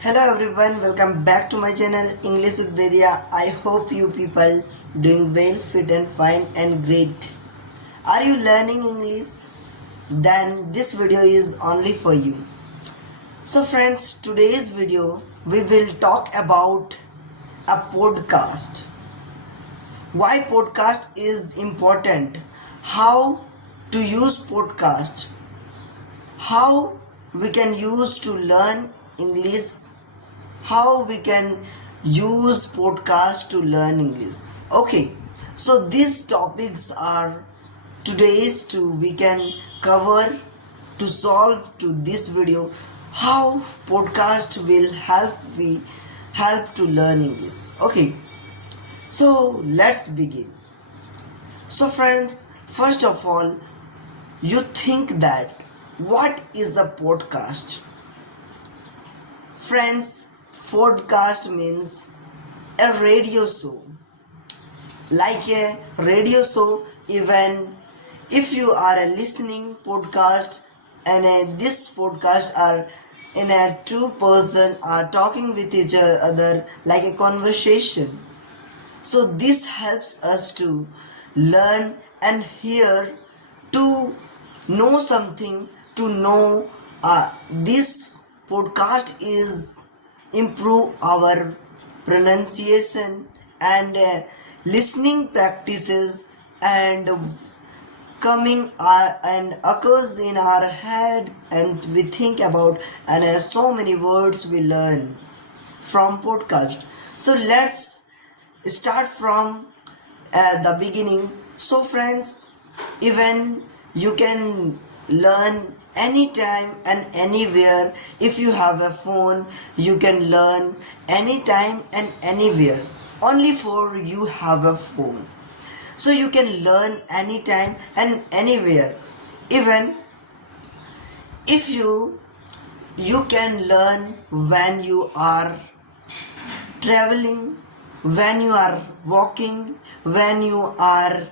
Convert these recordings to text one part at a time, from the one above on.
Hello everyone, welcome back to my channel English with Bedia. I hope you people doing well, fit and fine and great. Are you learning English? Then this video is only for you. So friends, today's video we will talk about a podcast. Why podcast is important? How to use podcast? How we can use to learn English, how we can use podcast to learn English. Okay, so these topics are today's to we can cover to solve to this video how podcast will help to learn English. Okay, so let's begin. So friends, first of all, you think that what is a podcast? Friends, podcast means a radio show. Like a radio show, even if you are a listening podcast and this podcast are in a two person are talking with each other like a conversation. So this helps us to learn and hear, to know something, to know this podcast is improve our pronunciation and listening practices and coming and occurs in our head, and we think about and so many words we learn from podcast. So let's start from the beginning. So friends, even you can learn anytime and anywhere. If you have a phone, you can learn anytime and anywhere, only for you have a phone. So you can learn anytime and anywhere. Even if you can learn when you are traveling, when you are walking, when you are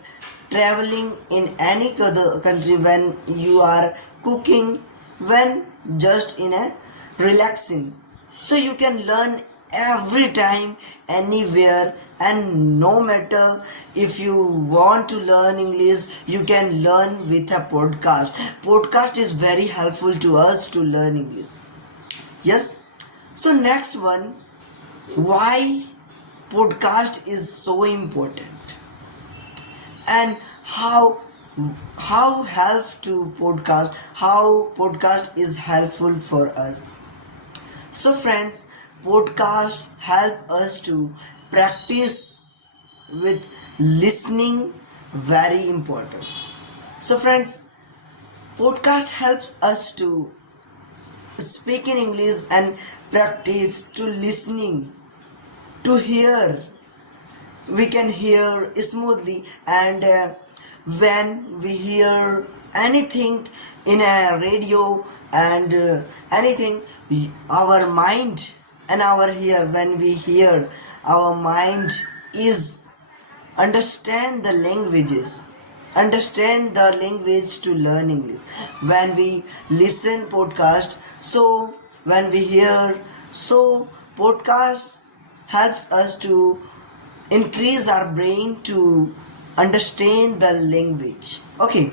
traveling in any other country, when you are cooking, when just in a relaxing. So you can learn every time, anywhere, and no matter if you want to learn English, you can learn with a podcast. Podcast is very helpful to us to learn English. Yes. So next one, why podcast is so important and how help to podcast, how podcast is helpful for us. So friends, podcast help us to practice with listening, very important. So friends, podcast helps us to speak in English and practice to listening, to hear. We can hear smoothly, and when we hear anything in a radio and anything, our mind and our ear, when we hear, our mind is understand the languages, understand the language to learn English. When we listen podcast, so when we hear, so podcast helps us to increase our brain to understand the language. Okay,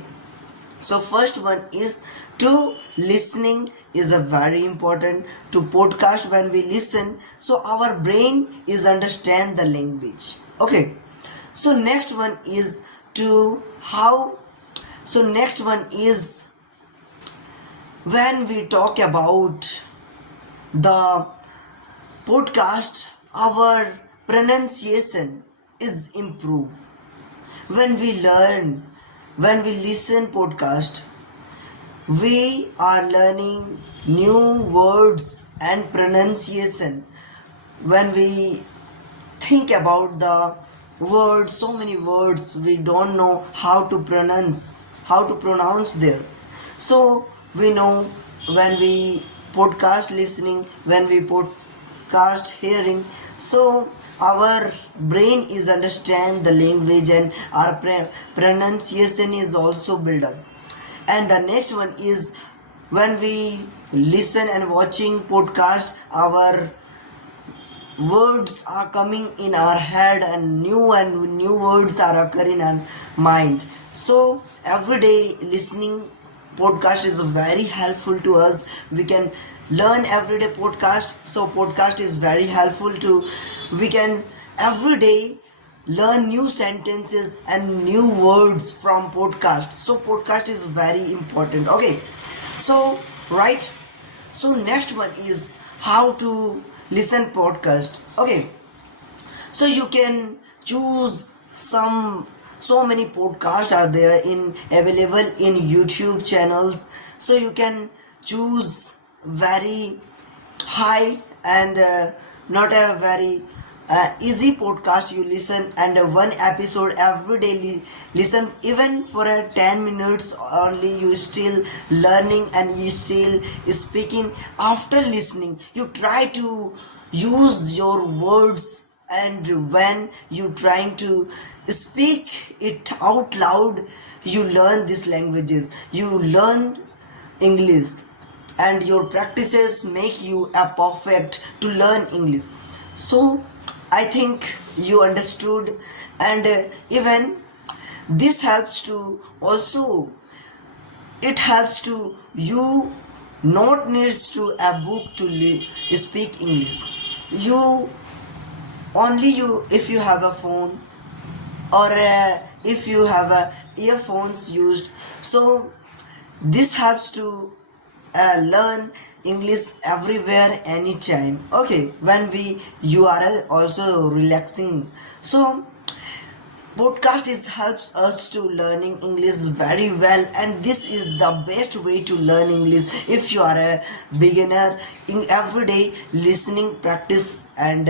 so first one is to listening is a very important to podcast. When we listen, so our brain is understand the language. Okay, so next one is to how. So next one is when we talk about the podcast, our pronunciation is improved. When we learn, when we listen podcast, we are learning new words and pronunciation. When we think about the words, so many words we don't know how to pronounce there. So we know when we podcast listening, when we podcast hearing, so our brain is understand the language and our pronunciation is also built up. And the next one is when we listen and watching podcast, our words are coming in our head and new words are occurring in our mind. So every day listening podcast is very helpful to us. We can learn everyday podcast, so podcast is very helpful to, we can every day learn new sentences and new words from podcast. So podcast is very important. Okay, so right, so next one is how to listen podcast. Okay, so you can choose some, so many podcasts are there in available in YouTube channels. So you can choose very high and not a very easy podcast you listen, and one episode every day listen, even for a 10 minutes only, you still learning and you still speaking. After listening you try to use your words, and when you trying to speak it out loud, you learn these languages, you learn English, and your practices make you a perfect to learn English. So I think you understood, and even this helps to also, it helps to you not needs to a book to speak English. You only you, if you have a phone, or if you have earphones used, so this helps to learn English everywhere anytime. Okay, when we you are also relaxing, so podcast is helps us to learning English very well, and this is the best way to learn English if you are a beginner. In everyday listening practice, and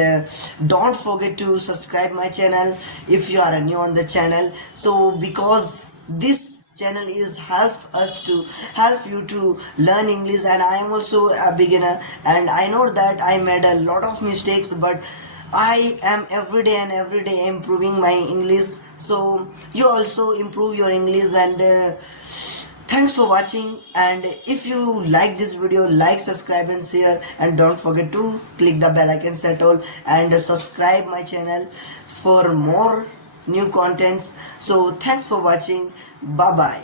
don't forget to subscribe my channel if you are new on the channel. So because this channel is help you to learn English, and I am also a beginner, and I know that I made a lot of mistakes, but I am every day improving my English. So you also improve your English, and thanks for watching. And if you like this video, like, subscribe and share, and don't forget to click the bell icon set all, and subscribe my channel for more new contents. So thanks for watching. Bye bye.